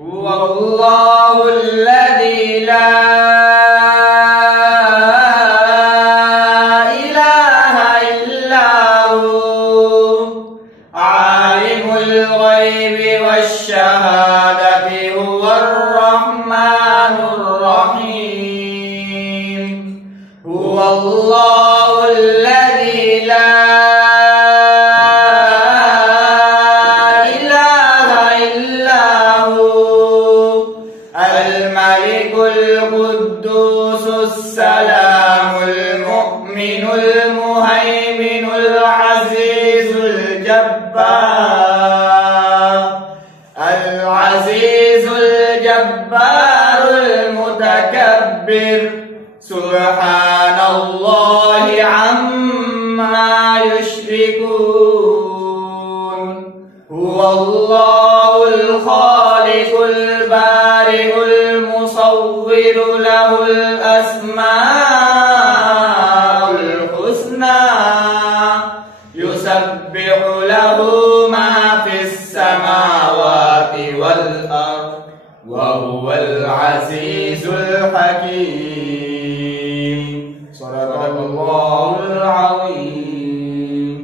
هو الله الذي لا إله إلا هو عالم الغيب والشهادة هو الرحمن الرحيم هو الله الذي لا الملك القدوس السلام المؤمن المهيمن العزيز الجبار المتكبر سبحان الله عما يشركون هو الله الخالق البارئ المصور له الأسماء الحسنى يسبح له ما في السماوات والأرض وهو العزيز الحكيم صدق الله العظيم.